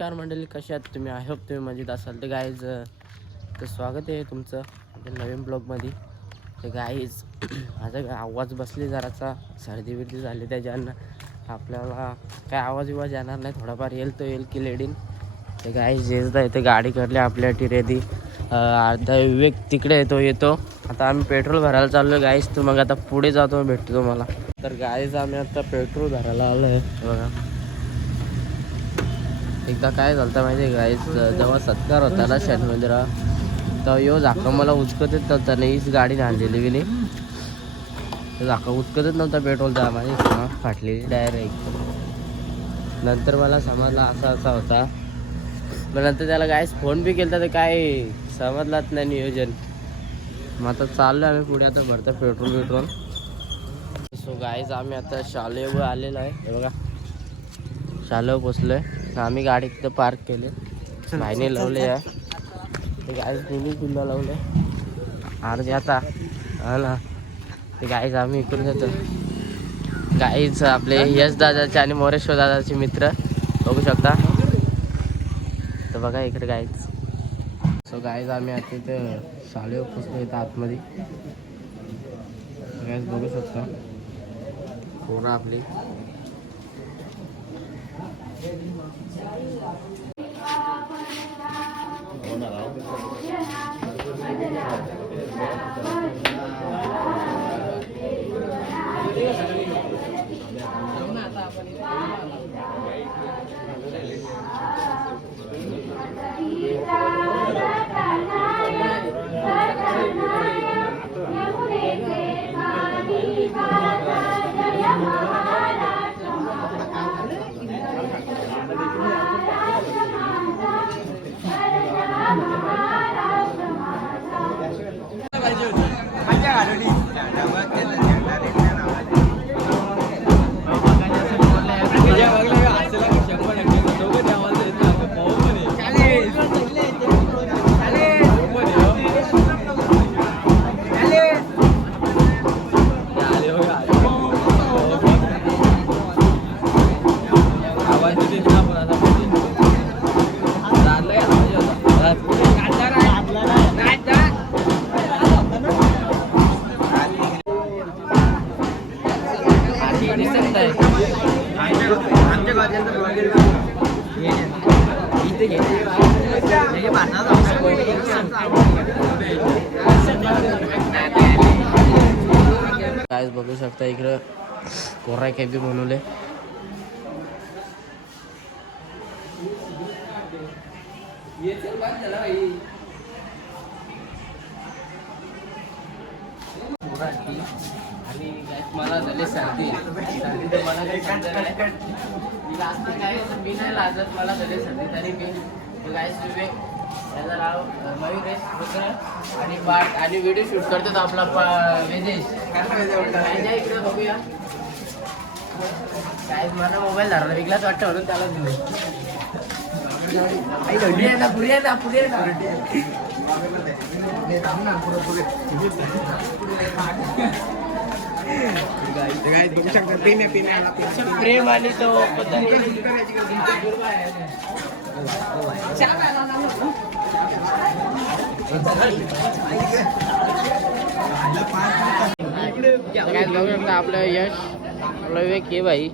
नमस्कार मंडळी कशा आहात तुम्ही? आय होप तुम्ही मजेत असाल. तर गाईज तर स्वागत आहे तुमचं आपल्या नवीन ब्लॉगमध्ये. तर गाईज माझा आवाज बसली जराचा सर्दी बिर्दी झाली त्याच्यानं आपल्याला काय आवाज विवाज येणार नाही थोडाफार येईल तो येईल की लेडीन ते गाईज येत इथे गाडी करली आपल्या टिरेदी. अर्धा विवेक तिकडे येतो येतो. आता आम्ही पेट्रोल भरायला चाललो गाईज तू मग आता पुढे जातो भेटतो तुम्हाला. तर गाईज आम्ही आता पेट्रोल भरायला आलो आहे बघा. एकदा काय झालं होतं माहिती आहे गाईज जेव्हा सत्कार होता ना शनिवेंद्रा तेव्हा यो झाका मला उचकतच नव्हता. नाही हीच गाडी नांदलेली गेली. नाही झाका उचकतच नव्हता पेट्रोलचा माझी फाटलेली डायरेक्ट नंतर मला समजला असा असा होता. मग नंतर त्याला गायस फोन बी केला तर काय समजलाच नाही नियोजन. मग आता चाललो आम्ही पुढे आता भरता पेट्रोल पेट्रोल. सो गाईज आम्ही आता शालेवर आलेलो आहे. हे बघा. शालेवर पोचलो आहे आम्ही गाडी तिथं पार्क केले. भाईने लावले आहे. ते गाईज मिनी कुल्ला लावले. अर्धे आता हा ना. ते गाईज आम्ही इकडून जातो गाईज आपले यश दादाचे आणि मोरेश्वर दादाचे मित्र. बघू शकता. तर बघा इकडे गाईज सो गाईज आम्ही आता इथं शालेवर पोचलो इथं आतमध्ये. गाईज बघू शकता. पोरं आपली. 加油！加油！काय बघू शकता इकडं कोरा कॅबी बनवले. आणि मला झाली सर्दी सर्दी तर मला काही समजलं नाही. मी काय नाही लाजत मला झाली सर्दी तरी मी काय विवेक त्याचं नाव मयुरेश मित्र आणि पाठ आणि व्हिडिओ शूट करतो तो आपला पा- वेदेश. त्याच्या इकडे बघूया. काय मला मोबाईल धरला. विकलाच वाटतं म्हणून त्याला दिले. पुढे ना पुढे ना पुढे. ये प्रेम आणि तो बघू शकता आपलं यश आपलं विवेक हे भाई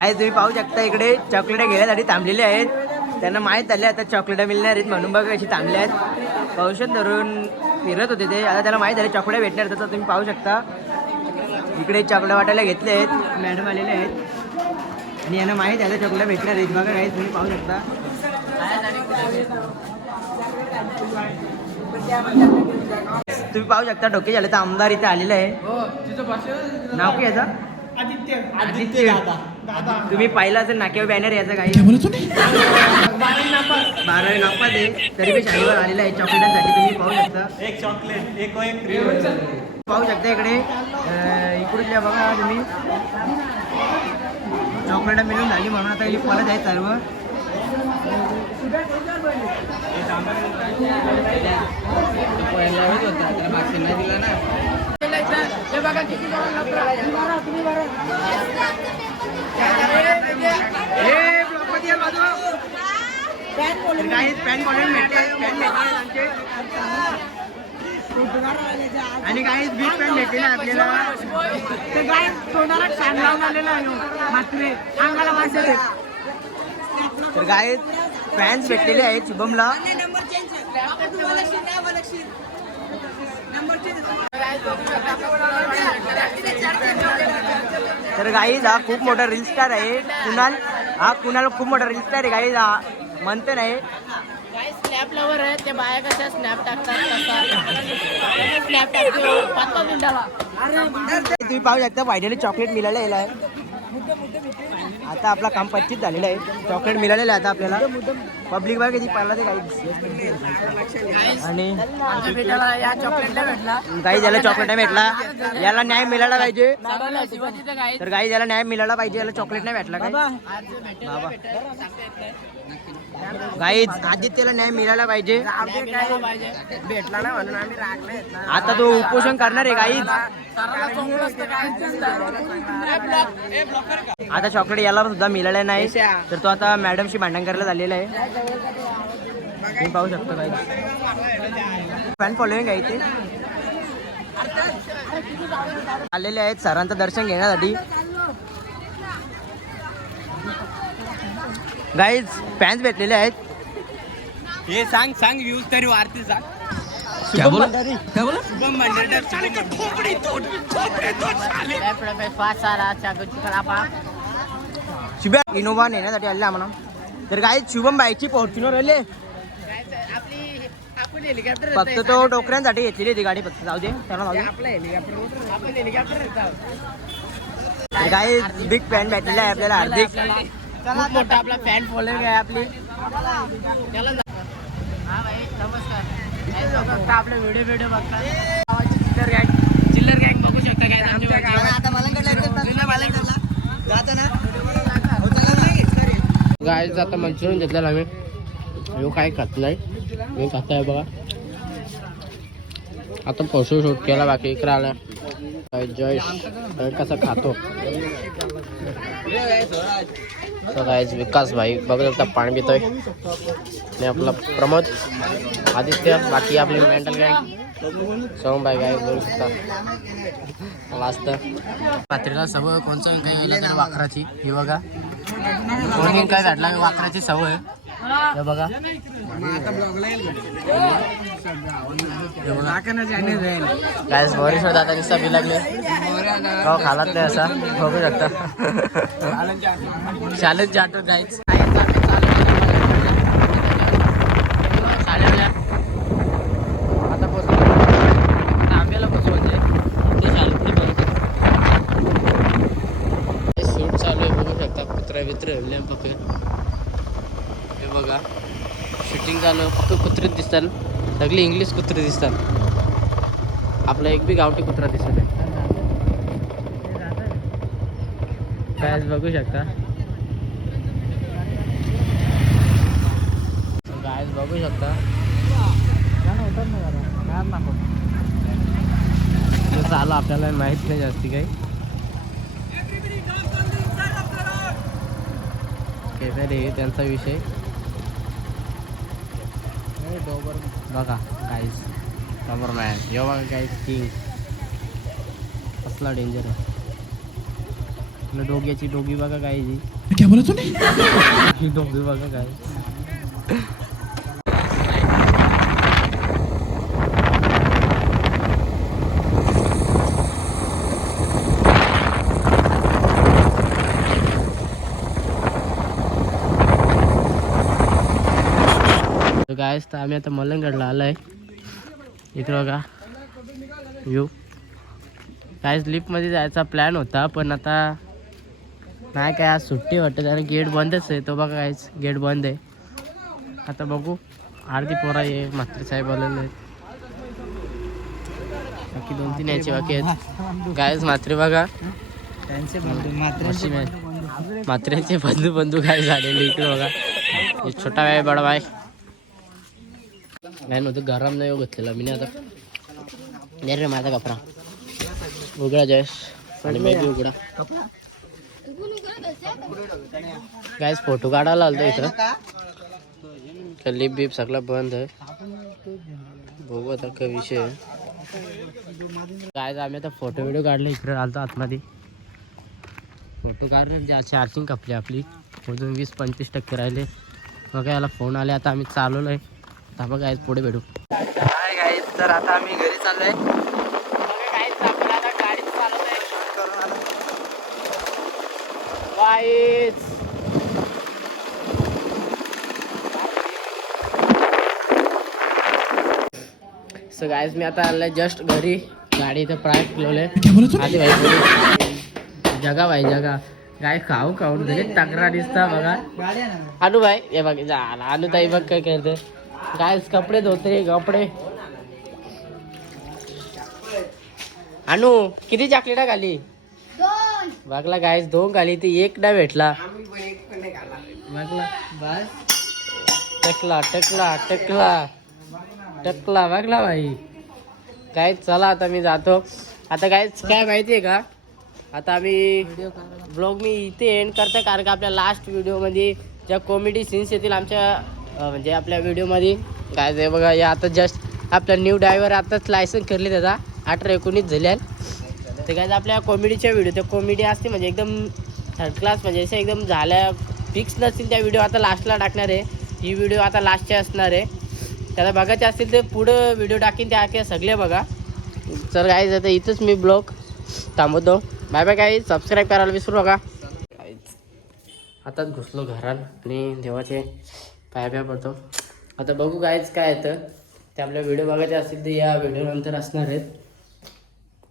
काय तुम्ही पाहू शकता इकडे चॉकलेट घेण्यासाठी थांबलेले आहेत. त्यांना माहीत झाले आता चॉकलेट मिळणार आहेत म्हणून बघा अशी थांबले आहेत. औषध धरून फिरत होते ते. आता त्याला माहीत झाले चॉकलेट भेटणार तर तुम्ही पाहू शकता. इकडे चॉकलेट वाटायला घेतले आहेत. मॅडम आलेले आहेत. आणि यांना माहीत झालं चॉकलेट भेटणार आहेत बघा काही तुम्ही पाहू शकता. तुम्ही पाहू शकता डोके झाले तर आमदार इथे आलेले आहे. नाव काय याचं? आदित्य. तुम्ही पाहिलं असेल नाक्यावर बॅनर याचा काही बारावी नापास. आहे. तरी मी शाळेवर आलेला आहे. चॉकलेटांसाठी तुम्ही पाहू शकता. एक चॉकलेट एक एक क्रीम पाहू शकता इकडे. अं, इकडूनच्या बघा तुम्ही. चॉकलेट मिळून झाली म्हणून आता परत आहे सर्व. पॅन कॉलर भेटते पॅन भेटते आणि काही बीच पॅन भेटते ना आपल्याला. ते काय तोंडाला छान लावून आलेला आहे. मात्रे अंगाला वाजत तर काय फॅन्स भेटलेले आहेत शुभमला. तर गाईज हा खूप मोठा रील स्टार आहे. कुणाल हा कुणाल खूप मोठा रील स्टार आहे गाईज हा. म्हणतो नाही. स्नॅप लवर आहे ते बाया कशा स्नॅप टाकतात स्नॅप टाकतो तुम्ही पाहू शकता फायनली चॉकलेट मिळालेलं आहे आता आपला काम पच्चीस झालेलं आहे. चॉकलेट मिळालेलं आहे आता आपल्याला. पब्लिक बघा किती पाहिला ते काही आणि काही ज्याला चॉकलेट नाही भेटला. याला न्याय मिळाला पाहिजे. तर काही ज्याला न्याय मिळाला पाहिजे. याला चॉकलेट नाही भेटला काय भेटेल बाबा. गाईज आदित्यला न्याय मिळाला पाहिजे. भेटला ना म्हणून आम्ही राखले आता तो उपोषण करणार आहे गाईज आता चॉकलेट याला सुद्धा मिळालं नाही. तर तो आता मॅडमशी भांडण करायला झालेला आहे. तुम्ही पाहू शकता गाईज फॅन फॉलोईंग आहे इथे. आलेले आहेत सरांचं दर्शन घेण्यासाठी. गाईज फॅन्स भेटलेले आहेत. हे सांग सांग व्ह्यूज तरी वाढते सांग. शुभम भंडारी. शुभम भंडारी. शुभम इनोवा नेण्यासाठी आले आम्हाला तर काय शुभम बाईकची फॉर्च्युनर आले फक्त तो डोकऱ्यांसाठी घेतलेली ती गाडी फक्त जाऊ दे. त्याला काय बिग फॅन भेटलेला आहे आपल्याला हार्दिक. खूप मोठा आपला फॅन फॉलोइंग आहे आपली. हा भाई नमस्कार. व्हिडिओ व्हिडिओ बघतात. चिल्लर गँग चिल्लर गँग बघू शकता गावात. गायचं आता मंचुरियन घेतलेलं आम्ही. ह्यो काय खात नाही. मी खात आहे बघा. आता पशु शूट केला बाकी इकडे आला. काय कसा खातो? So विकास भाई बघू शकता पाणी पितोय. आणि आपला प्रमोद आदित्य बाकी आपली मेंटल गँग सोम भाई गाय बोलू शकता. लास्ट रात्रीला सवय कोणचं? काही गेलं तर वाकराची ही बघा. कोणी काय घडला वाकराची सवय. बघा. काय वरिष्ठ दादा बी लागले. हो खालात नाही असा. बघू शकता. चॅलेंज जातो गाईच आता पोचलो आता आंब्याला पोचू म्हणजे ते शाळेत सूट चालू आहे बघू शकता कुत्रा बित्र हल्ले फक्त हे बघा शूटिंग चालू आहे फक्त कुत्रेच दिसतात. सगळी इंग्लिश कुत्रे दिसतात. आपला एक बी गावठी कुत्रा दिसत आहे. काय बघू शकता. काय बघू शकता. कसं आलं आपल्याला माहीत नाही जास्ती काही. केसरी तरी त्यांचा विषय. बघा काहीच समोर मॅन यो बघा काहीच किंग कसला डेंजर आहे. आपल्या डोग्याची डोगी बघा काय ही डोगी बघा काय काय तर आम्ही आता मलंगडला आलो आहे इकडं बघा. यू काय लिफ्टमध्ये जायचा प्लॅन होता पण आता नाही काय आज सुट्टी वाटत आणि गेट बंदच आहे. तो बघा कायच गेट बंद आहे. आता बघू. आरती पोरा ये मात्र साहेब आलेले आहेत. बाकी दोन तीन यायचे बाकी आहेत. गायच मात्रे बघा. त्यांचे नाही. बंधू बंधू काय झालेले इकडे बघा. छोटा बाय बडा बाय नाही नव्हतं. गरम नाही घेतलेला मी आता नाही रे माझा कपडा. उघडा जयश. आणि मी बी उघडा. गाईज फोटो काढायला आलतो इथं. लिप बीप सगळं बंद आहे. बघू आता काय विषय काय आम्ही आता फोटो व्हिडिओ काढले इकडे आलतो आतमध्ये. फोटो काढले ज्या चार्जिंग कापली आपली. अजून वीस पंचवीस टक्के राहिले. मग याला फोन आले. आता आम्ही चालवलं आहे आता बघा आज पुढे भेटू. काय काय तर आता आम्ही घरी चाललोय. सो गायज मी आता आलोय जस्ट घरी. गाडी इथं प्राय ठेवलंय आधी भाई बोलू. जगा भाई जगा. काय खाऊ खाऊन घरी तक्रार दिसता बघा. अनु भाई हे बघ झाला अनु ताई बघ काय करते. काय कपडे धुते कपडे। अनु किती चॉकलेटा खाली? बघला गायस दोन खाली ती एक ना भेटला. बघला बस. टकला टकला टकला. टकला बघला भाई. काय चला आता मी जातो. आता काय काय माहितीये का? आता आम्ही ब्लॉग मी इथे एंड करतो कारण का आपल्या लास्ट व्हिडिओमध्ये ज्या कॉमेडी सीन्स येतील आमच्या म्हणजे आपल्या व्हिडिओमध्ये काय ते बघा या आता जस्ट आपला न्यू ड्रायव्हर आताच लायसन करले त्याचा अठरा एकोणीस झाले ते काय आपल्या कॉमेडीच्या व्हिडिओ त्या कॉमेडी असते म्हणजे एकदम थर्ड क्लास म्हणजे असं एकदम झाल्या फिक्स नसतील त्या व्हिडिओ आता लास्टला टाकणार आहे. ही व्हिडिओ आता लास्टचे असणार आहे. त्याला बघायचे असतील तर पुढं व्हिडिओ टाकीन त्या आख्या सगळे बघा. तर काय आता इथंच मी ब्लॉग थांबवतो. बाय बाय काही सबस्क्राईब करायला विसरू नका. आताच घुसलो घरात आणि देवाचे पाय पाय पडतो. आता बघू कायच काय येतं. ते आपल्या व्हिडिओ बघायचे असतील तर या व्हिडिओ नंतर असणार आहेत.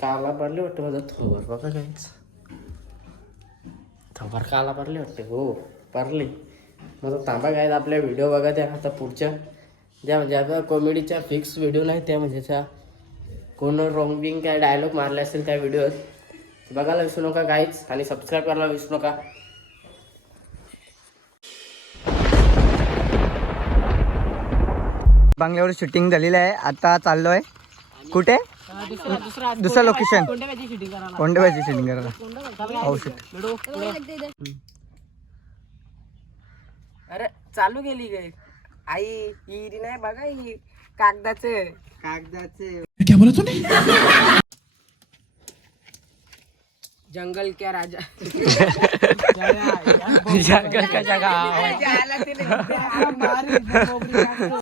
काला पडले वाटतं माझं. थोबर बघा काहीच थोबर काला पडले वाटते. हो पडले. मग तांबा काय आपल्या व्हिडिओ बघा त्या आता पुढच्या. ज्या म्हणजे आता कॉमेडीच्या फिक्स व्हिडिओ नाही त्या म्हणजे त्या कोण रॉंग बिंग काय डायलॉग मारले असेल त्या व्हिडिओत बघायला विसरू नका काहीच आणि सबस्क्राईब करायला विसरू नका. बंगल्यावर शूटिंग झालेलं आहे. आता चाललोय. कुठे? दुसरं लोकेशन कोंडेबाची शूटिंग करायला. हो शूट अरे चालू गेली गे. आई हिरी नाही बघा ही. कागदाच. कागदाचे. जंगल क्या राजा? जंगल का जगह?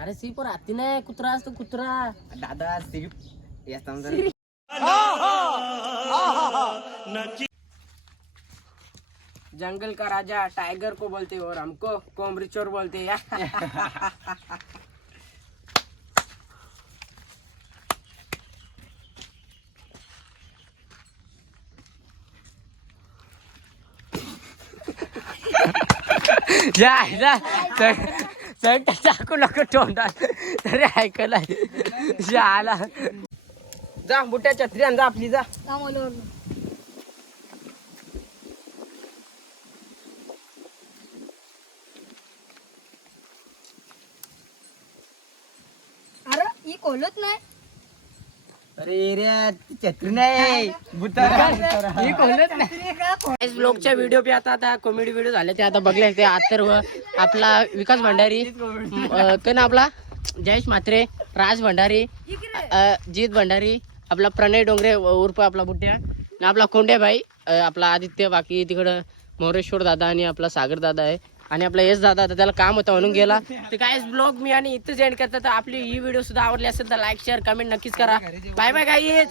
अरे सी पर हाती नाही कुत्रा असतो कुत्रा। दादा सिर्फ़ जंगल का राजा टाइगर को बोलते और हमको कोमरी चोर बोलते या जाय जा चढ टाकू नको तोंडात. तरी ऐकलं आला जा बुट्या छत्री आण जा आपली जा. अरे ही कोलत नाही. अरे रे छत्री नाही. ब्लॉगच्या व्हिडिओ बी आता आता कॉमेडी व्हिडिओ झाले ते आता बघले ते अथर्व आपला विकास भंडारी. कोण आपला? जयेश म्हात्रे राज भंडारी जीत भंडारी आपला प्रणय डोंगरे उर्फ आपला बुट्ट्या आणि आपला कोंड्या भाई आपला आदित्य बाकी तिकडं मोरेश्वर दादा आणि आपला सागर दादा आहे. आणि आपला यश दादा आता त्याला काम होतं म्हणून गेला. तर काय ब्लॉग मी आणि इथंच एंड करतात तर आपली ही व्हिडिओ सुद्धा आवडली असेल तर लाईक शेअर कमेंट नक्कीच करा. बाय बाय काय